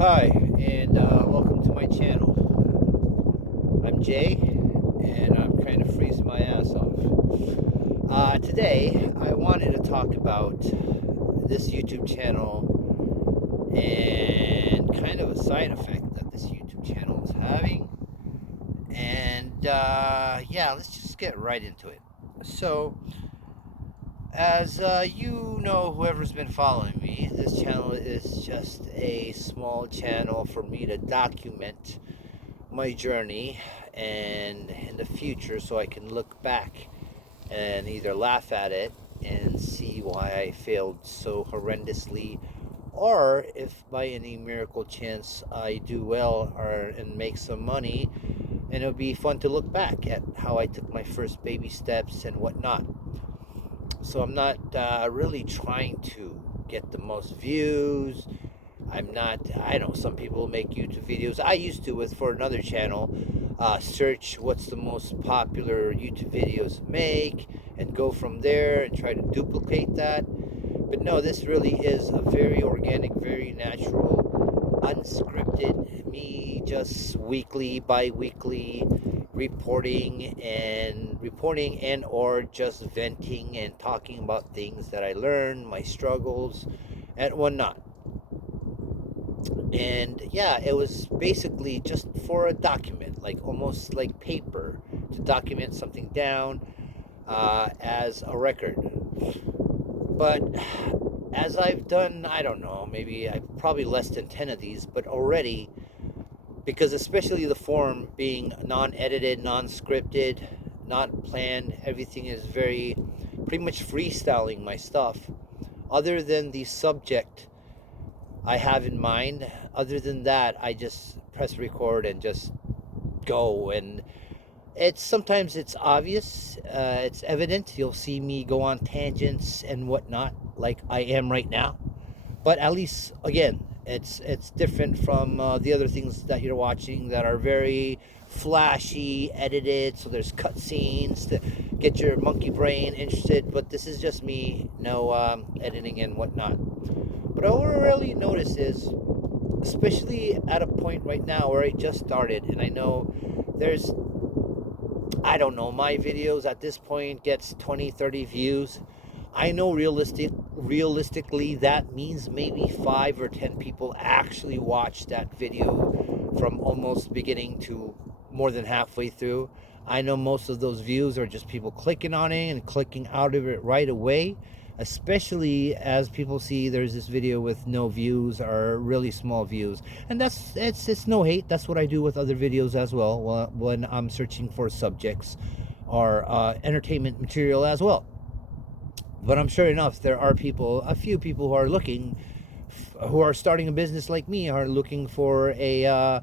Hi, and welcome to my channel. I'm Jay, and I'm kind of freezing my ass off. Today, I wanted to talk about this YouTube channel and kind of a side effect that this YouTube channel is having. And yeah, let's just get right into it. So, as you know, whoever's been following me, this channel is just a small channel for me to document my journey and in the future so I can look back and either laugh at it and see why I failed so horrendously, or if by any miracle chance I do well or and make some money, and it'll be fun to look back at how I took my first baby steps and whatnot. So I'm not really trying to get the most views. I'm not, I know some people make YouTube videos. I used to with for another channel, search what's the most popular YouTube videos make and go from there and try to duplicate that. But no, this really is a very organic, very natural, unscripted, me just weekly, bi-weekly reporting and or just venting and talking about things that I learned, my struggles and whatnot. And yeah, it was basically just for a document, like almost like paper, to document something down as a record. But as I've done, I don't know, maybe I've probably less than 10 of these, but already, because especially the form being non-edited, non-scripted, not planned, everything is very pretty much freestyling my stuff, other than the subject I have in mind. Other than that, I just press record and just go. And it's sometimes it's obvious, it's evident. You'll see me go on tangents and whatnot, like I am right now. But at least, again, it's different from the other things that you're watching that are very flashy, edited. So there's cutscenes to get your monkey brain interested. But this is just me, no editing and whatnot. What I really notice is, especially at a point right now where I just started, and I know there's, I don't know, my videos at this point gets 20, 30 views. I know realistically that means maybe 5 or 10 people actually watch that video from almost beginning to more than halfway through. I know most of those views are just people clicking on it and clicking out of it right away, especially as people see there's this video with no views or really small views. And it's no hate. That's what I do with other videos as well when I'm searching for subjects or entertainment material as well. But I'm sure enough there are people, a few people who are looking, who are starting a business like me, are looking for a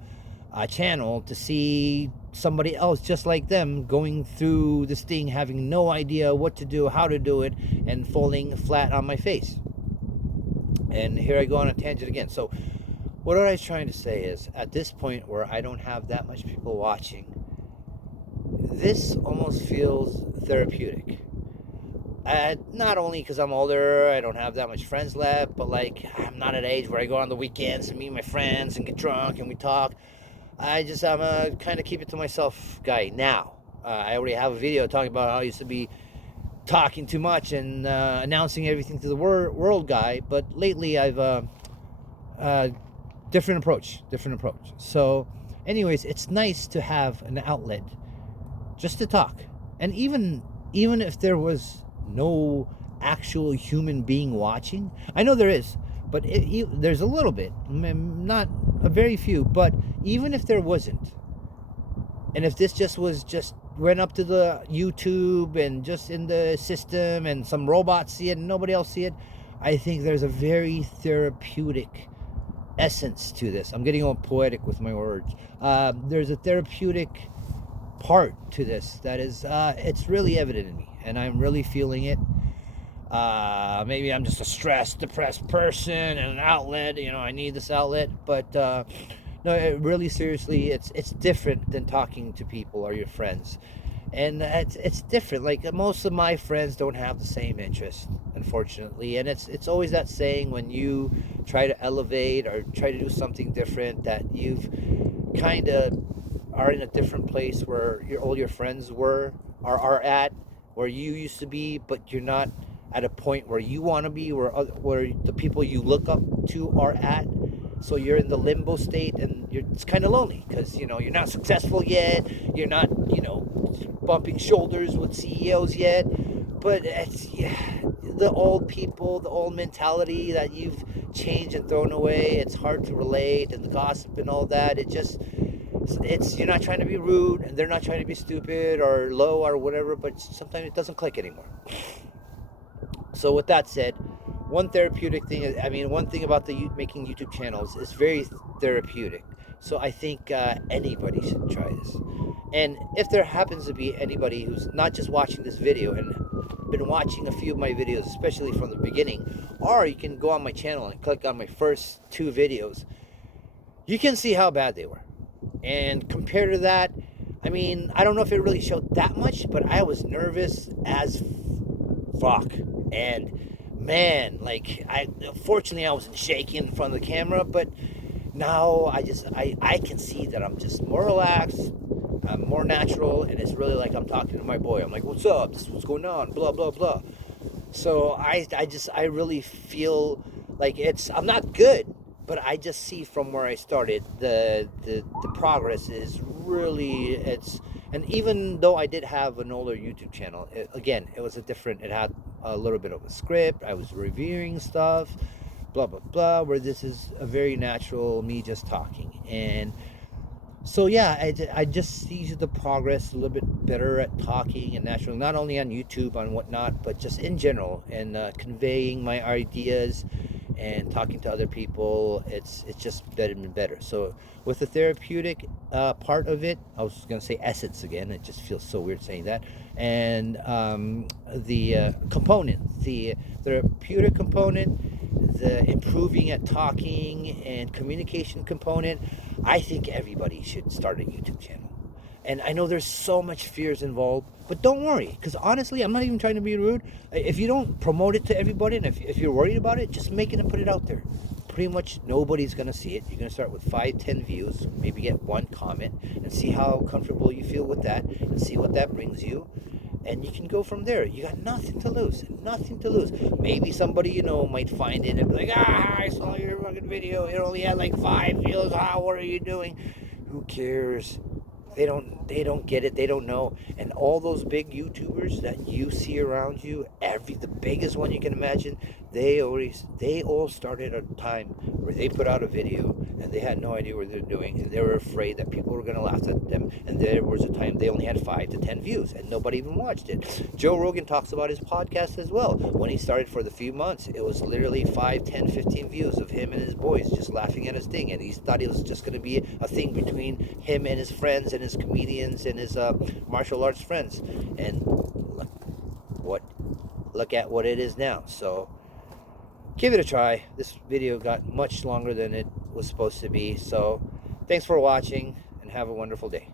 channel to see somebody else just like them going through this thing, having no idea what to do, how to do it, and falling flat on my face. And here I go on a tangent again. So what I was trying to say is, at this point where I don't have that much people watching, this almost feels therapeutic. Not only because I'm older, I don't have that much friends left, but like I'm not at age where I go on the weekends and meet my friends and get drunk and we talk. I'm a kind of keep it to myself guy now. I already have a video talking about how I used to be talking too much and announcing everything to the world guy, but lately I've different approach. So anyways, it's nice to have an outlet just to talk. And even if there was no actual human being watching, I know there is, but there's a little bit, not a very few, but even if there wasn't, and if this just went up to the YouTube and just in the system and some robots see it and nobody else see it, I think there's a very therapeutic essence to this. I'm getting all poetic with my words. There's a therapeutic part to this that is it's really evident in me, and I'm really feeling it. Maybe I'm just a stressed, depressed person and an outlet, I need this outlet. But no, really seriously, it's different than talking to people or your friends. And it's different. Like most of my friends don't have the same interest, unfortunately. And it's always that saying when you try to elevate or try to do something different that you've kind of are in a different place where all your friends are at, where you used to be, but you're not at a point where you want to be, where the people you look up to are at. So you're in the limbo state, and it's kind of lonely because you're not successful yet. You're not bumping shoulders with CEOs yet, but it's, yeah, the old people, the old mentality that you've changed and thrown away. It's hard to relate, and the gossip and all that. It's you're not trying to be rude, and they're not trying to be stupid or low or whatever, but sometimes it doesn't click anymore. So with that said, one therapeutic thing is, I mean, one thing about making YouTube channels is very therapeutic. So I think anybody should try this. And if there happens to be anybody who's not just watching this video and been watching a few of my videos, especially from the beginning, or you can go on my channel and click on my first two videos, you can see how bad they were. And compared to that, I mean, I don't know if it really showed that much, but I was nervous as fuck. And man, like, fortunately I wasn't shaking in front of the camera, but now I can see that I'm just more relaxed, I'm more natural, and it's really like I'm talking to my boy. I'm like, what's up? This is what's going on, blah blah blah. So I really feel like I'm not good, but I just see from where I started the progress is really it's. And even though I did have an older YouTube channel, again, it was it had a little bit of a script. I was reviewing stuff, blah blah blah, where this is a very natural me just talking. And so yeah, I just see the progress a little bit better at talking and natural, not only on YouTube on whatnot, but just in general, and conveying my ideas and talking to other people. It's just better and better. So with the therapeutic part of it, I was gonna say essence again. It just feels so weird saying that. And the component, the therapeutic component, the improving at talking and communication component, I think everybody should start a YouTube channel. And I know there's so much fears involved, but don't worry, because honestly, I'm not even trying to be rude. If you don't promote it to everybody, and if you're worried about it, just make it and put it out there. Pretty much nobody's going to see it. You're going to start with 5, 10 views, maybe get one comment, and see how comfortable you feel with that, and see what that brings you. And you can go from there. You got nothing to lose. Nothing to lose. Maybe somebody might find it and be like, I saw your fucking video. It only had like 5 views. What are you doing? Who cares? They don't get it. They don't know. And all those big YouTubers that you see around you, the biggest one you can imagine, they all started at a time where they put out a video and they had no idea what they're doing, and they were afraid that people were going to laugh at them. And there was a time they only had 5 to 10 views and nobody even watched it. Joe Rogan talks about his podcast as well. When he started, for the few months, it was literally 5, 10, 15 views of him and his boys just laughing at his thing, and he thought it was just going to be a thing between him and his friends and his comedians and his martial arts friends. And what look at what it is now. So give it a try. This video got much longer than it was supposed to be. So thanks for watching, and have a wonderful day.